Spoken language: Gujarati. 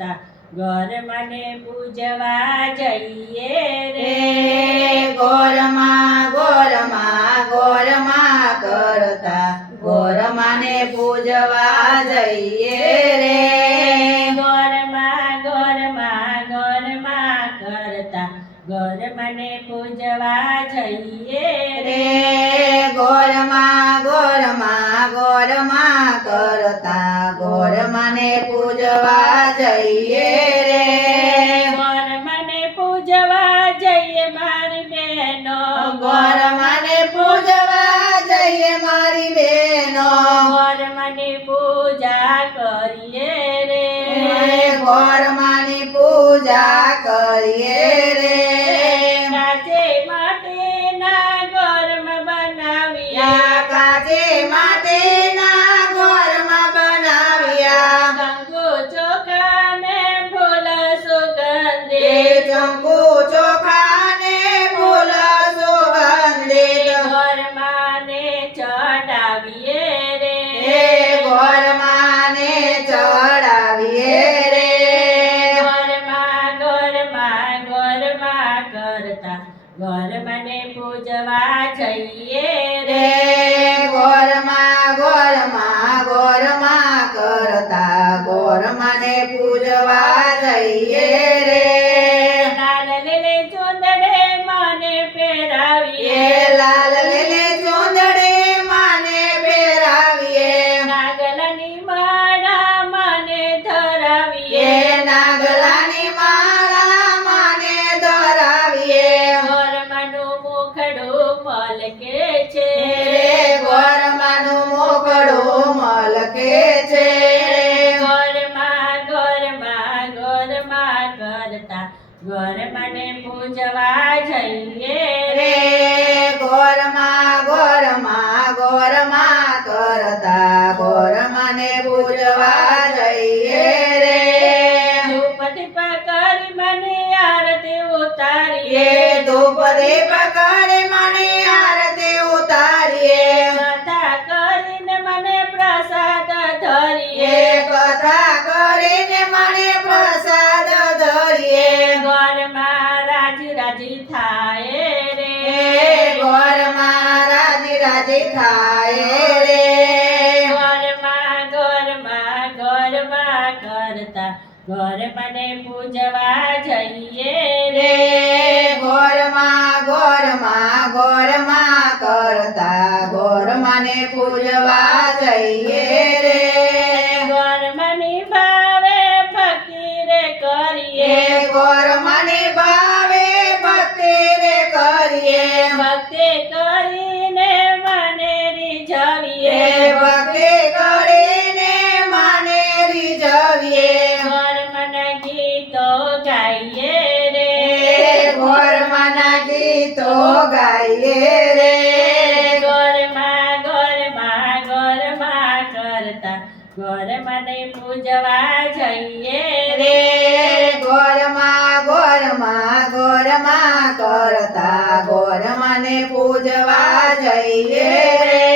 કરતા ઘર મને પૂજવા જઈએ રે ગોરમાં કરતા ગોરમાને પૂજવા જઈએ રે ગોરમાં કરતા ઘર મને પૂજવા જઈએ રે ગોરમાં કરતા ગોરમાને પૂજવા જઈએ રે મને પૂજવા જઈએ મારી બહેનો ગોરમાને પૂજવા જઈએ મારી બહેનો મને પૂજા કરીએ રે ગોરમાની પૂજા કરીએ રે કાચે માટીના ઘરમાં બનાવ્યા કાચે માટીના ઘરમાં બનાવ્યા કંકુ ચોખા ને ફૂલ સુગંધિત ચંકુ ચોખા ને ફૂલ સુગંધિત ઘરમાંને ચડાવીએ રે ગોરમાને ચડાવીએ રે ઘરમાં કરતા ઘર મને પૂજવા જઈએ રે ગોરમાં કરતા ગોરમાને પૂજવા જઈએ રે લાલ લીલે ચૂંદડે મને પહેરાવીએ લાલ લીલે ચૂંદડે માને પહેરાવીએ નાગલાની માળા મને ધરાવીએ નાગલાની માળા માને ધરાવીએ ઘરમાંનું મુખડું પલકે છે ગોરમાનું મોકળું મલકે છે ઘરમાં કરતા ઘર મને પૂજવા જઈએ રે ગોરમાં કરતા ગોરમાને પૂજવા જઈએ રે ધૂપ દીપ કરી મને આરતી ઉતારીએ ધૂપ દીપ કરી મને આરતી ઉતારીએ કથા કરીને મને પ્રસાદ ધરીએ કથા કરીને મને પ્રસાદ ધરીએ ઘરમાં રાજી થાય રે ગોરમાં રાજી થાય રે ઘરમાં કરતા ઘર મને પૂજવા જઈએ રે ગોરમાં કરતા ગોરમાને પૂજવા જઈએ રે ઘરમાંની ભાવે ભક્તિ રે કરીએ ગોરમાને ભાવે ભક્તિ રે કરીએ ભક્તિ કરીને મને રીઝવીએ ભક્તિ કરીને માને રીઝવીએ ઘરમાંના ગીતો ગાઈએ રે ગોરમાના ગીતો ગાઈએ રે ઘરમાં કરતા ઘર મને પૂજવા જઈએ રે ગોરમાં કરતા ગોરમાને પૂજવા જઈએ રે